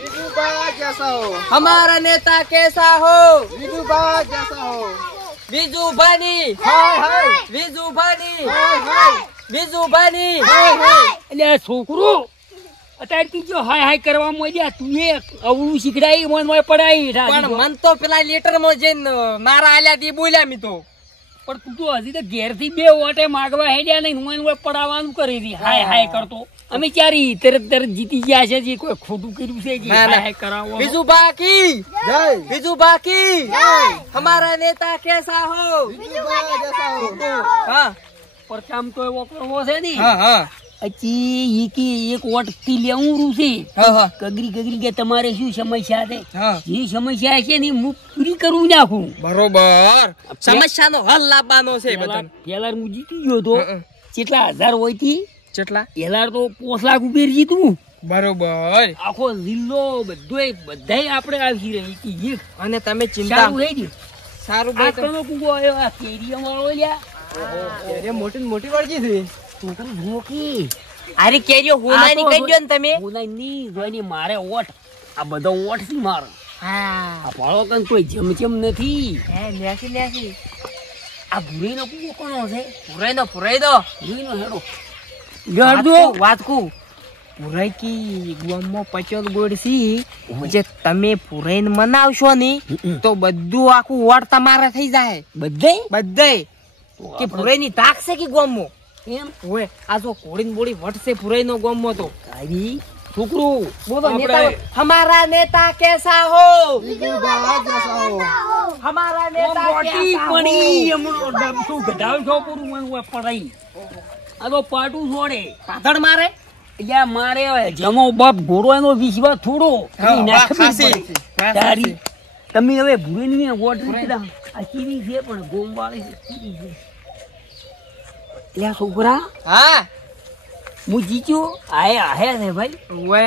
विजूबा जैसा हो, हमारा नेता कैसा हो, विजूबा जैसा हो, विजूभानी, हाय हाय, विजूभानी, हाय हाय, विजूभानी, हाय हाय। એટલે છોકરો અત્યારે તું જો હાય હાય કરવા માંડ્યા તું એ અવળું શીખડાઈ મન પડાઈ પણ મન તો પેલા લેટર માં જઈને મારા આલ્યા દી બોલ્યા મી તો પણ તું તો હજી તો ઘેરથી બે ઓટે માગવા હેડ્યા નહીં હું પડાવવાનું કરી હતી હાય હાય કરતો અમે ચારી તરત જીતી ગયા છે જે કોઈ ખોટું કર્યું છે કે હાય હાય કરાવો विजूबा की जय, विजूबा की हमारा नेता कैसा हो, विजूबा जैसा हो, हाँ પર કામ તો એવો કરવો છે ને हाँ हाँ પછી ઈ કે એક વોટ થી લેવું રૂસી हाँ हाँ કગરી કે તમારે શું સમસ્યા છે हाँ જે સમસ્યા છે ને હું પૂરી કરું નાખું બરોબર સમસ્યાનો હલ લાવવાનો છે બધો પેલા હું જીતી ગયો તો કેટલા હજાર હોય થી કેટલા પેલા તો 5 લાખ ઉપર જીતું બરોબર આખો જિલ્લો બધાય આપણે આવી રહી હતી અને તમે ચિંતા સારું રહી ગયું સારું આ ભાઈ કનો કુગો આવ્યો આ કેરિયા વાળો લ્યા અરે મોટી મોટી વળગી છે છોકરું ભોકી અરે કેરીઓ હોનાની કહી દો ને તમે ની જોઈને મારે ઓટ આ બધો ઓટ થી મારો હા આ પાળો કન કોઈ જમચમ નથી હે લેસી આ ભૂરીનો કુગો કોનો છે પુરાઈ દો ભૂરીનો હેડો ગડદો વાત કો પુરાઈ કી ગુમમાં 50 ગોળ સી જે તમે પુરાઈને મનાવશો ને તો બધું આખું વોટ તમારે થઈ જાય બધે કે પુરાઈની તાક છે કે ગોમમાં એમ ઓય આ જો કોડીન બોડી વટસે પુરાઈનો ગોમમાં તો કાઈ છોકરું બોલો નેતા हमारा नेता कैसा हो, विजूबा जैसा हो, हमारा नेता મોટી कैसा हो, પડી એમનો ડબસુ ગધાવ છો પૂરું મને પડાઈ આ તો પાટું છોડે પાથડ મારે યા મારે જમો બાપ ઘોડો એનો વિશ્વાસ થોડો તારી તમે હવે ભૂરીની વોટ લીધા આ ચીરી છે પણ ગોમ વાળી છે ચીરી છે લ્યા છોકરા હા હું જીત્યો આયા છે ભાઈ વે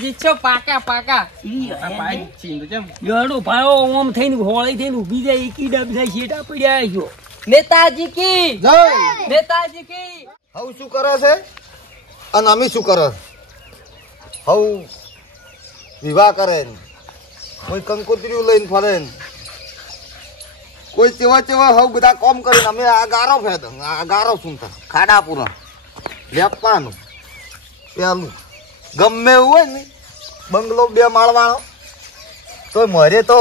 જીચો પાકા ચીરી ગડો ભાયો ઓમ થઈને હોળી થઈને ઊભી જાય કીડા બધા શેટા પડ્યા છો नेताजी की जय। नेताजी की હવ શું કરે છે અને અમે શું કરે હવ વિવાહ કરે ને કોઈ કંકોત્રીઓ લઈને ફરે ને કોઈ તેવા હવ બધા કોમ કરીને અમે આ ગારો સુનતા ખાડા પૂરા લેપવાનું પેલું ગમે એવું હોય ને બંગલો 2 માળવાળો તો મરે તો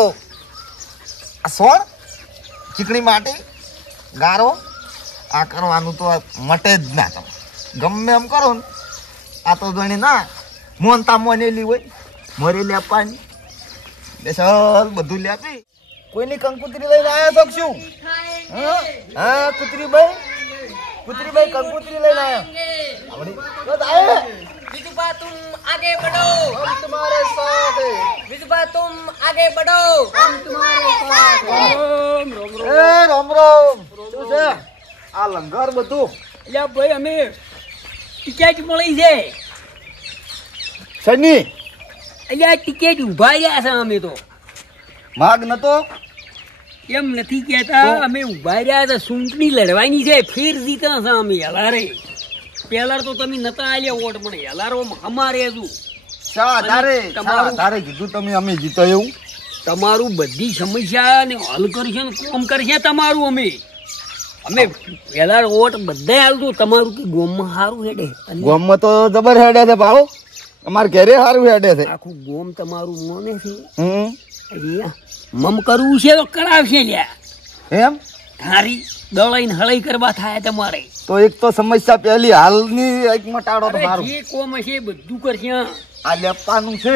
આ સોણ ચીકણી માટી ગારો આ કરવાનું તો મટે જ ના તમે ગમે એમ કરો ને આ તો ગણી ના મોનતા મોનેલી હોય મરી લેપાની બેસલ બધું લેપી કોઈની કંકુતરી લઈને આવ્યા છો શું હા કુતરીભાઈ કંકુતરી લઈને આવ્યા विजुबा तुम आगे बढ़ो, हम तुम्हारे साथ हैं, विजुबा तुम आगे बढ़ो, हम तुम्हारे साथ हैं। ए राम राम શું છે આ લંગર બધું લ્યા ભાઈ અમે ટિકિટ મળી છે સની અલ્યા ટિકિટ ઉભા રહ્યા છે અમે તો માગ નતો એમ નથી કહેતા અમે ઉભા રહ્યા છે ચૂંટણી લડવાની છે ફેર જીતા છે અમે હલારે પેલા તો તમે નતા આલ્યા વોટ પણ હલારો અમારે હતું તારે કીધું તમે અમે જીતો એવું તમારું બધી સમસ્યા ને હલ કરશે ને કામ કરશે તમારું અમે પેલા વોટ બધા હાલતું તમારું કે ગોમમાં સારું હેડે ગોમમાં તો જબર હેડે છે ભાવ અમારે ઘરે સારું હેડે છે આખું ગોમ તમારું મોને છે મમ કરવું છે તો કરાવશે લ્યા એમ હારી દળાઈને હળાઈ કરવા થાય તમારે તો એક તો સમસ્યા પહેલી હાલની એક મટાડો તો મારું જે કોમ હશે બધું કરશે આ લેપવાનું છે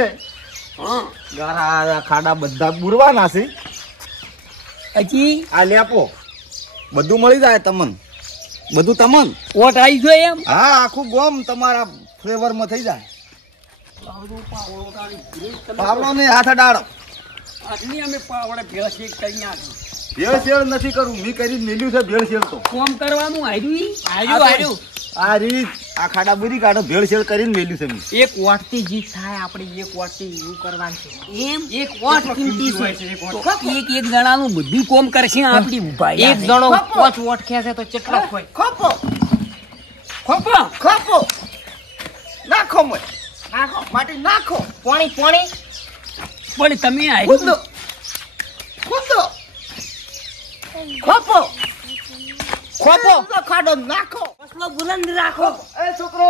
હા ગારા ખાડા બધા બુરવાના છે હજી આ લેપો બધું મળી જાય બધું તમન વોટ આવી ગયો એમ હા આખું ગોમ તમારા ફ્લેવરમાં થઈ જાય પાવડો ને હાથ ડાળો આટલી અમે પાવડે ભેળસેળ કરી નાખી ભેળસેળ નથી કરવું મેં કરી મેલ્યું છે ભેળસેળ તો કોમ કરવાનું હાર્યું આ રીત આ ખાડા બુરી કાઢો ભેળસેળ કરીને મેલ્યું છે મેં એક વોટ થી જીત થાય આપણે એક વોટ થી એવું કરવાનું છે એમ એક વોટ કિંમતી છે એક જણાનું બધું કોમ કરશે આપડી ઉભા એક જણો 5 વોટ ખેંચે તો કેટલા હોય ખોપો નાખો મય નાખો માટી નાખો. પાણી પાણી પણ તમે ખુદો ખુદો ખોપો ખોપો ખાડો નાખો. મસલો બુલંદ રાખો. એ છોકરો,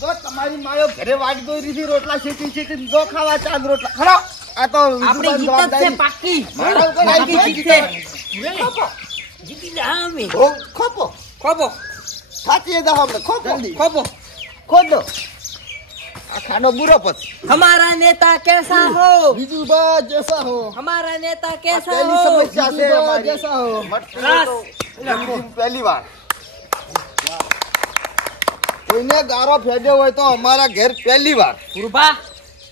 જો તમારી માયો ઘરે વાડી દોરી થી રોટલા શેકી જો ખાવા ચાંદ રોટલા ખરો. આ તો આપણી જીત જ છે પાકી. મારા ઉપર પાકી આવી જીત છે. ખોપો જીતી જા અમે. ખોપો ખોપો સાચી દા હમણે ખોપો ખોપો ખોદો. આ ખાડો બુરો પછી हमारा नेता कैसा हो બીજું બા જૈસા હો. हमारा नेता कैसा પહેલી हो સમસ્યા છે અમારી. जैसा हो બસ. પહેલી વાર કોઈને ગારો ફેદ્યો હોય તો અમારા ઘેર પહેલી વાર. ગુરુબા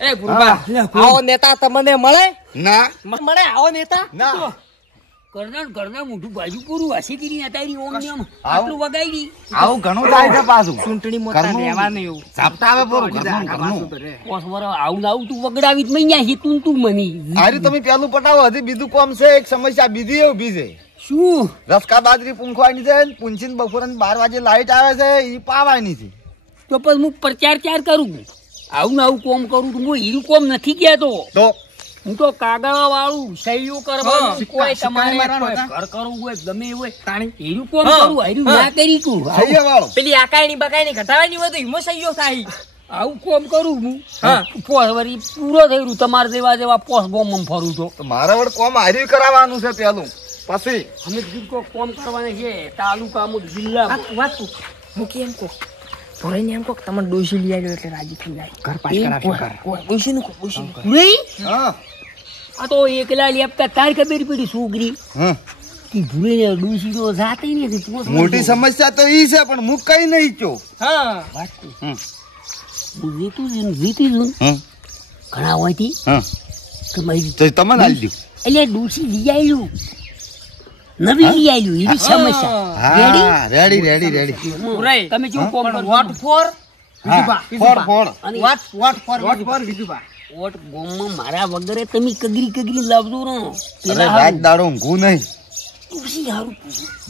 એ ગુરુબા આવો નેતા તમને મળે ના મળે આવો નેતા ના ઘરના મોઢું બાજુ પૂરું હસી કરી અતારી ઓમ ને ઓમ આવું? આટલું વગાડી આવું ઘણું થાય છે પાછું. ચૂંટણી મોટા ઘરનું રહેવાનું એવું ઝાપટા આવે પૂરું ઘરનું. પોસવર આવું ને આવું તું વગડાવી જ મૈયા હિતું તું મની હારી તમે પેલું પટાવો. હજી બીજું કામ છે. એક સમસ્યા બીજી એવું બી છે. શું રસકા બાજરી પૂંખવાની છે ને પૂંછીને બપોરે 12 વાગે લાઈટ આવે છે ઈ પાવાની છે. તો પછી હું પ્રચાર ચાર કરું આવું ને આવું કોમ કરું તો હું હીરું કોમ નથી કહેતો. તો હું તો કાગળ વાળું સહીઓ કરવાનું હા, કોઈ સિક્કા તમારે મારવાનો કોઈ હતા. ઘર કરવું હોય ગમે હોય તાણી હીરું કોમ હા, કરું હીરું હા. ના કરી તું સહીએ વાળો પેલી આકાઈની બકાઈની ઘટાવાની હોય તો હિમો સહીઓ થાય આવું કોમ કરું હું હા. પોસ વળી પૂરો થયું તમારે જેવા પોસ બોમ ફરું તો તો મારે વડ કોમ હારી કરાવવાનું છે પેલું. પછી અમે કીધું કોમ કરવાના છે તાલુકામાં જિલ્લા વાત મૂકી એમ કહો ભરાઈને એમ કહો કે તમે ડોશી લઈ આવ્યો એટલે રાજી થઈ જાય ઘર પાછ કરાવશો ડોશી નું કહો ડોશી નહીં હા આ તો એકલા લેપતા તાર ખબર પડી છોકરી હા કે ભૂલે ડૂસી તો જાતી નથી પોસ મોટી સમસ્યા તો ઈ છે પણ હું કઈ નહીં ચો. હા વાત તો. હમ હું જીતી છું હમ ઘણા હોયથી હા કે મારી તો તમને આલી દઉં. એટલે ડૂસી લઈ આવેલું નવી લઈ આવેલું એવી સમસ્યા હા રેડી રેડી રેડી. પૂરાઈ. તમે શું કોમ પણ કરો વોટ ફોર હા ફોડ ફોડ. અને વોટ ફોર વિજુબા વોટ ગોમમાં મારા વગરે તમે કગરી કગરી લાવજો રો અરે પેલા રાત દાડો ઊંઘું નહીં. ડૂસી હારું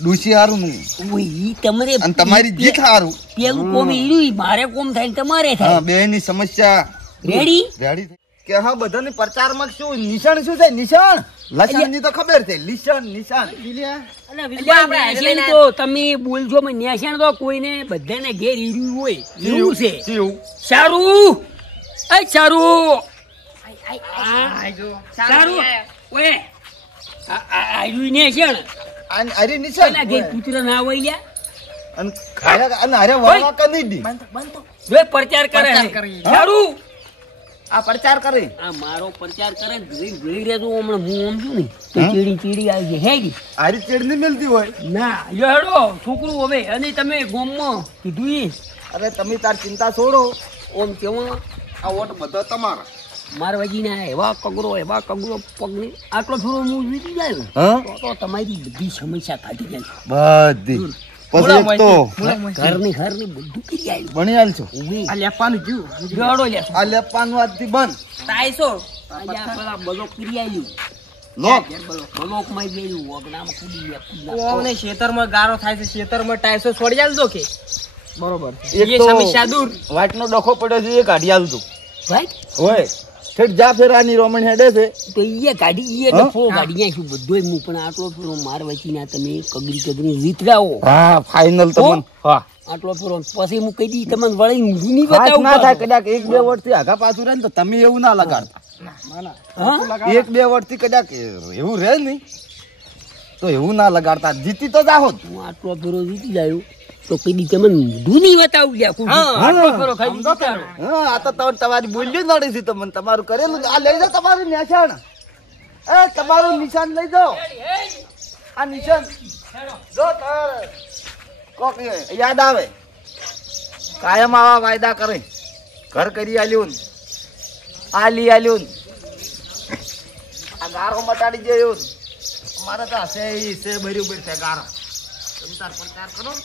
ડૂસી હારું નું ઓય ઈ તમારે અને તમારી જીત હારું. પેલું કોમ ઈડું મારે કોમ થાય ને તમારે હા થાય બે ની સમસ્યા રેડી રેડી થઈ. કે હા બધાની પ્રચારમાં શું નિશાન શું છે? નિશાન લસણ ની તો ખબર છે. નિશાન નિશાન અને વિજુબા વિજુબા આપણે નેશાણ તો તમે બોલજો મને નેશાણ તો કોઈને બધાને ઘેર ઈડ્યું હોય એવું છે શિવ સારું એ સારું સારું ઓએ આયુ નેશાણ અને અરે નિશાન એના ઘેર પુત્ર ના હોય લ્યા અને અને અરે વાળા કદી દી જો પ્રચાર કરે પ્રચાર છે. કરી. સારું આ પ્રચાર કરે. આ મારો પ્રચાર કરે જોઈ રહેજો હમણાં હું આમ છું ને તો ચીડી ચીડી આવી છે હેડી આરી ચેડની મિલતી હોય. ના હેડો છોકરું હવે અને તમે ગોમમાં કીધું ઈ અરે તમે તાર ચિંતા છોડો. ઓમ કેવા આ વોટ બધા તમારા. મારવાજીના એવા કગરો પગને આટલો થોડો હું વીતી જાય ને હા તો તમારી બધી સમસ્યા કાઢી જાય બધી પછી એક તો ઘરની બધું કરી આવ્યું ભણી આલ છો. આ લેપાનું જીવ હેડો લે આ લેપાનું આજથી બંધ. તાઈસો આજે પેલા બ્લોક કરી આવ્યું લોક બ્લોક માં ગયું વગડામાં કૂદી ગયા ઓને ખેતરમાં ગારો થાય છે ખેતરમાં ટાઈસો છોડી આલજો કે બરોબર એક એ તો સમસ્યા દૂર વાટનો ડખો પડ્યો છે એ કાઢી આલજો. ભાઈ હોય ઠેઠ જા ફેરાની રોમણ હેડે છે. તો ઈએ કાઢી ઈએ ડફો કાઢી નાખ્યું બધોય હું પણ આટલો ફેરો માર વચીના તમે કગરી જીતરાવો હા ફાઇનલ તો હો? મન હા આટલો ફેરો પછી હું કહી દી તમને વળી ઊંઘી નહીં વાત બતાવું ના થાય પાછું. કદાચ એક બે વર્ષથી આગા પાછું રહે ને તો તમે એવું ના લગાડતા. હા? એક બે વર્ષથી કદાચ એવું રહે નહીં તો એવું ના લગાડતા. જીતી તો જાહો જ. હું આટલો ફેરો જીતી જાયો તો કઈ દી તમને ઊંધું નહીં બતાવું લ્યા ખુદ. હા, આટલો ફેરો ખાલી જીતાડો. હા આ તો તમારી બોલ્યો નડી છે તમને તમારું કરેલું આ લઈ જાઓ તમારું નિશાન. એ તમારું નિશાન લઈ જાઓ. આ નિશાન જો તાર કોક યાદ આવે કાયમ આવા વાયદા કરે. ઘર કરી આલ્યું ને આ લઈ આલ્યું ને આ ગારો મટાડી ગયો ને. મારે તો હશે ઈ છે બરોબર છે ગારો. તમે તાર પ્રચાર કરો ને.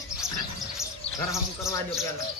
ઘર હમ કરવા દો પેલા.